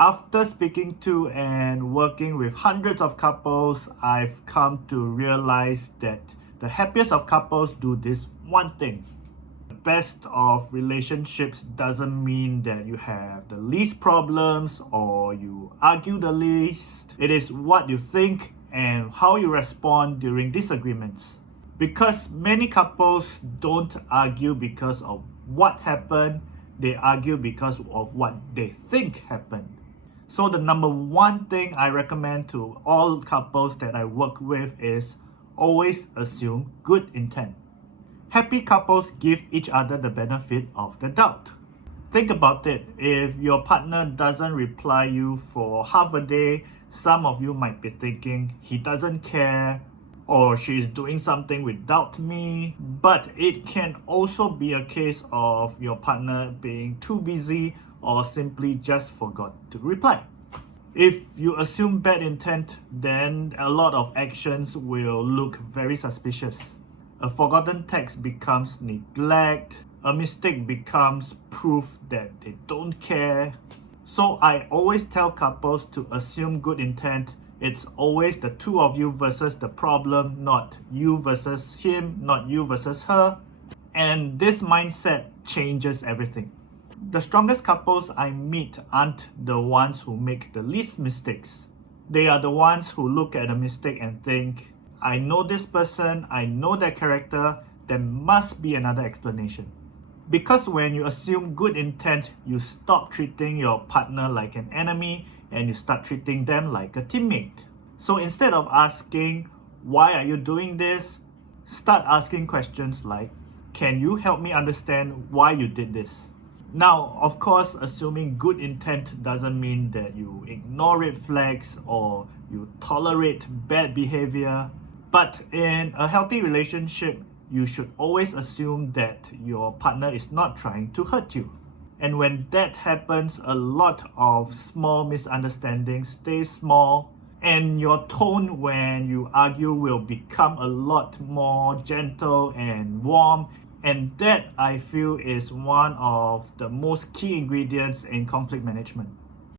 After speaking to and working with hundreds of couples, I've come to realize that the happiest of couples do this one thing. The best of relationships doesn't mean that you have the least problems or you argue the least. It is what you think and how you respond during disagreements. Because many couples don't argue because of what happened, they argue because of what they think happened. So the number one thing I recommend to all couples that I work with is always assume good intent. Happy couples give each other the benefit of the doubt. Think about it. If your partner doesn't reply you for half a day, some of you might be thinking he doesn't care or she's doing something without me. But it can also be a case of your partner being too busy or simply just forgot to reply. If you assume bad intent, then a lot of actions will look very suspicious. A forgotten text becomes neglect. A mistake becomes proof that they don't care. So I always tell couples to assume good intent. It's always the two of you versus the problem, not you versus him, not you versus her. And this mindset changes everything. The strongest couples I meet aren't the ones who make the least mistakes. They are the ones who look at a mistake and think, I know this person, I know their character, there must be another explanation. Because when you assume good intent, you stop treating your partner like an enemy and you start treating them like a teammate. So instead of asking, why are you doing this? Start asking questions like, can you help me understand why you did this? Now, of course, assuming good intent doesn't mean that you ignore red flags or you tolerate bad behavior. But in a healthy relationship, you should always assume that your partner is not trying to hurt you. And when that happens, a lot of small misunderstandings stay small, and your tone when you argue will become a lot more gentle and warm. And that, I feel, is one of the most key ingredients in conflict management.